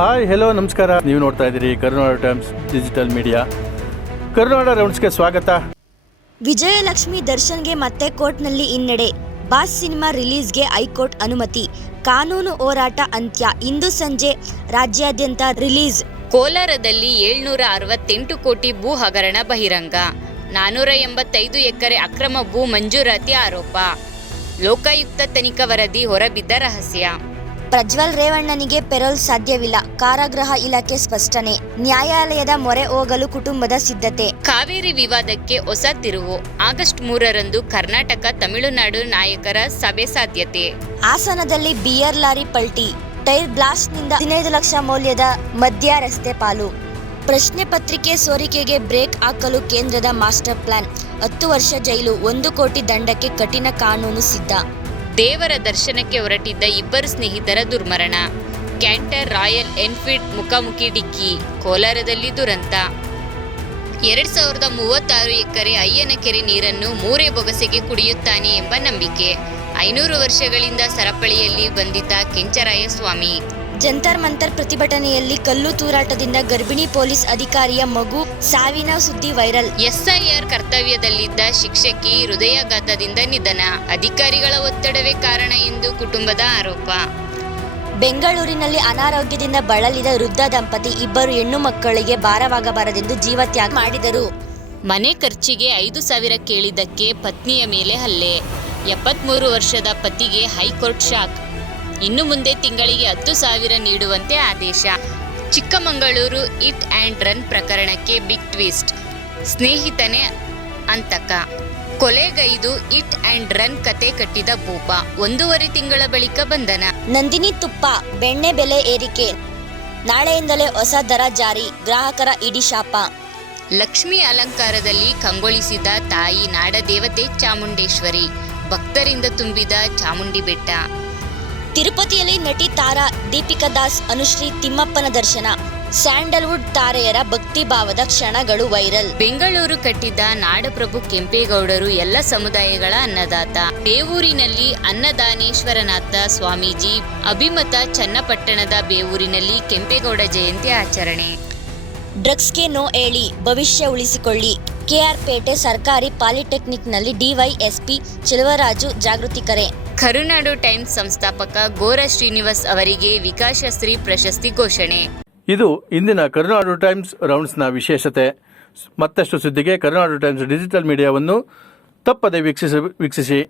Hi hello ನಮಸ್ಕಾರ. ನೀವು ನೋಡ್ತಾ ಇದ್ದೀರಿ ಕರುನಾಡ ಟೈಮ್ಸ್ ಡಿಜಿಟಲ್ ಮೀಡಿಯಾ. ಕರುನಾಡ ರೌಂಡ್ಸ್ಗೆ ಸ್ವಾಗತ. ವಿಜಯಲಕ್ಷ್ಮಿ ದರ್ಶನ್ಗೆ ಮತ್ತೆ ಕೋರ್ಟ್ನಲ್ಲಿ ಹಿನ್ನಡೆ. ಬಾಸ್ ಸಿನಿಮಾ ರಿಲೀಸ್ಗೆ ಹೈಕೋರ್ಟ್ ಅನುಮತಿ. ಕಾನೂನು ಹೋರಾಟ ಅಂತ್ಯ. ಇಂದು ಸಂಜೆ ರಾಜ್ಯಾದ್ಯಂತ ರಿಲೀಸ್. ಕೋಲಾರದಲ್ಲಿ 768 ಕೋಟಿ ಭೂ ಹಗರಣ ಬಹಿರಂಗ. 485 ಎಕರೆ ಅಕ್ರಮ ಭೂ ಮಂಜೂರಾತಿ ಆರೋಪ. ಲೋಕಾಯುಕ್ತ ತನಿಖಾ ವರದಿ ಹೊರಬಿದ್ದ ರಹಸ್ಯ. ಪ್ರಜ್ವಲ್ ರೇವಣ್ಣನಿಗೆ ಪೆರೋಲ್ ಸಾಧ್ಯವಿಲ್ಲ. ಕಾರಾಗೃಹ ಇಲಾಖೆ ಸ್ಪಷ್ಟನೆ. ನ್ಯಾಯಾಲಯದ ಮೊರೆ ಹೋಗಲು ಕುಟುಂಬದ ಸಿದ್ಧತೆ. ಕಾವೇರಿ ವಿವಾದಕ್ಕೆ ಹೊಸ ತಿರುವು. ಆಗಸ್ಟ್ 3ರಂದು ಕರ್ನಾಟಕ ತಮಿಳುನಾಡು ನಾಯಕರ ಸಭೆ ಸಾಧ್ಯತೆ. ಹಾಸನದಲ್ಲಿ ಬಿಯರ್ ಲಾರಿ ಪಲ್ಟಿ. ಟೈರ್ ಬ್ಲಾಸ್ಟ್ನಿಂದ 15 ಲಕ್ಷ ಮೌಲ್ಯದ ಮದ್ಯ ರಸ್ತೆ ಪಾಲು. ಪ್ರಶ್ನೆ ಪತ್ರಿಕೆ ಸೋರಿಕೆಗೆ ಬ್ರೇಕ್ ಹಾಕಲು ಕೇಂದ್ರದ ಮಾಸ್ಟರ್ ಪ್ಲಾನ್. 10 ವರ್ಷ ಜೈಲು, 1 ಕೋಟಿ ದಂಡಕ್ಕೆ ಕಠಿಣ ಕಾನೂನು ಸಿದ್ಧ. ದೇವರ ದರ್ಶನಕ್ಕೆ ಹೊರಟಿದ್ದ 2 ಸ್ನೇಹಿತರ ದುರ್ಮರಣ. ಕ್ಯಾಂಟರ್ ರಾಯಲ್ ಎನ್ಫೀಲ್ಡ್ ಮುಖಾಮುಖಿ ಡಿಕ್ಕಿ. ಕೋಲಾರದಲ್ಲಿ ದುರಂತ. 2036 ಎಕರೆ ಅಯ್ಯನಕೆರೆ ನೀರನ್ನು ಮೂರೇ ಬೊಗಸೆಗೆ ಕುಡಿಯುತ್ತಾನೆ ಎಂಬ ನಂಬಿಕೆ. 500 ವರ್ಷಗಳಿಂದ ಸರಪಳಿಯಲ್ಲಿ ಬಂಧಿತ ಕೆಂಚರಾಯ ಸ್ವಾಮಿ. ಜಂತರ್ ಮಂತರ್ ಪ್ರತಿಭಟನೆಯಲ್ಲಿ ಕಲ್ಲು ತೂರಾಟದಿಂದ ಗರ್ಭಿಣಿ ಪೊಲೀಸ್ ಅಧಿಕಾರಿಯ ಮಗು ಸಾವಿನ ಸುದ್ದಿ ವೈರಲ್. ಎಸ್ಐಆರ್ ಕರ್ತವ್ಯದಲ್ಲಿದ್ದ ಶಿಕ್ಷಕಿ ಹೃದಯಾಘಾತದಿಂದ ನಿಧನ. ಅಧಿಕಾರಿಗಳ ಒತ್ತಡವೇ ಕಾರಣ ಎಂದು ಕುಟುಂಬದ ಆರೋಪ. ಬೆಂಗಳೂರಿನಲ್ಲಿ ಅನಾರೋಗ್ಯದಿಂದ ಬಳಲಿದ ವೃದ್ಧ ದಂಪತಿ 2 ಹೆಣ್ಣು ಮಕ್ಕಳಿಗೆ ಭಾರವಾಗಬಾರದೆಂದು ಜೀವತ್ಯಾಗ ಮಾಡಿದರು. ಮನೆ ಖರ್ಚಿಗೆ 5,000 ಕೇಳಿದ್ದಕ್ಕೆ ಪತ್ನಿಯ ಮೇಲೆ ಹಲ್ಲೆ. 73 ವರ್ಷದ ಪತಿಗೆ ಹೈಕೋರ್ಟ್ ಶಾಕ್. ಇನ್ನು ಮುಂದೆ ತಿಂಗಳಿಗೆ 10,000 ನೀಡುವಂತೆ ಆದೇಶ. ಚಿಕ್ಕಮಗಳೂರು ಹಿಟ್ ಆ್ಯಂಡ್ ರನ್ ಪ್ರಕರಣಕ್ಕೆ ಬಿಗ್ ಟ್ವಿಸ್ಟ್. ಸ್ನೇಹಿತನೇ ಹಂತಕ. ಕೊಲೆಗೈದು ಹಿಟ್ ಆ್ಯಂಡ್ ರನ್ ಕತೆ ಕಟ್ಟಿದ ಭೂಪ 1.5 ತಿಂಗಳ ಬಳಿಕ ಬಂಧನ. ನಂದಿನಿ ತುಪ್ಪ ಬೆಣ್ಣೆ ಬೆಲೆ ಏರಿಕೆ. ನಾಳೆಯಿಂದಲೇ ಹೊಸ ದರ ಜಾರಿ. ಗ್ರಾಹಕರ ಇಡಿ ಶಾಪ. ಲಕ್ಷ್ಮೀ ಅಲಂಕಾರದಲ್ಲಿ ಕಂಗೊಳಿಸಿದ ತಾಯಿ ನಾಡದೇವತೆ ಚಾಮುಂಡೇಶ್ವರಿ. ಭಕ್ತರಿಂದ ತುಂಬಿದ ಚಾಮುಂಡಿ ಬೆಟ್ಟ. ತಿರುಪತಿಯಲ್ಲಿ ನಟಿ ತಾರಾ, ದೀಪಿಕಾ ದಾಸ್, ಅನುಶ್ರೀ ತಿಮ್ಮಪ್ಪನ ದರ್ಶನ. ಸ್ಯಾಂಡಲ್ವುಡ್ ತಾರೆಯರ ಭಕ್ತಿಭಾವದ ಕ್ಷಣಗಳು ವೈರಲ್. ಬೆಂಗಳೂರು ಕಟ್ಟಿದ ನಾಡಪ್ರಭು ಕೆಂಪೇಗೌಡರು ಎಲ್ಲ ಸಮುದಾಯಗಳ ಅನ್ನದಾತ. ಬೇವೂರಿನಲ್ಲಿ ಅನ್ನದಾನೇಶ್ವರನಾಥ ಸ್ವಾಮೀಜಿ ಅಭಿಮತ. ಚನ್ನಪಟ್ಟಣದ ಬೇವೂರಿನಲ್ಲಿ ಕೆಂಪೇಗೌಡ ಜಯಂತಿ ಆಚರಣೆ. ಡ್ರಗ್ಸ್ಗೆ ನೋ ಹೇಳಿ, ಭವಿಷ್ಯ ಉಳಿಸಿಕೊಳ್ಳಿ. ಕೆಆರ್ಪೇಟೆ ಸರ್ಕಾರಿ ಪಾಲಿಟೆಕ್ನಿಕ್ನಲ್ಲಿ ಡಿವೈಎಸ್ಪಿ ಚೆಲುವರಾಜು ಜಾಗೃತಿ ಕರೆ. ಕರುನಾಡು ಟೈಮ್ಸ್ ಸಂಸ್ಥಾಪಕ ಗೋರ ಶ್ರೀನಿವಾಸ್ ಅವರಿಗೆ ವಿಕಾಸಶ್ರೀ ಪ್ರಶಸ್ತಿ ಘೋಷಣೆ. ಇದು ಇಂದಿನ ಕರುನಾಡು ಟೈಮ್ಸ್ ರೌಂಡ್ಸ್ನ ವಿಶೇಷತೆ. ಮತ್ತಷ್ಟು ಸುದ್ದಿಗೆ ಕರುನಾಡು ಟೈಮ್ಸ್ ಡಿಜಿಟಲ್ ಮೀಡಿಯಾವನ್ನು ತಪ್ಪದೆ ವೀಕ್ಷಿಸಿ.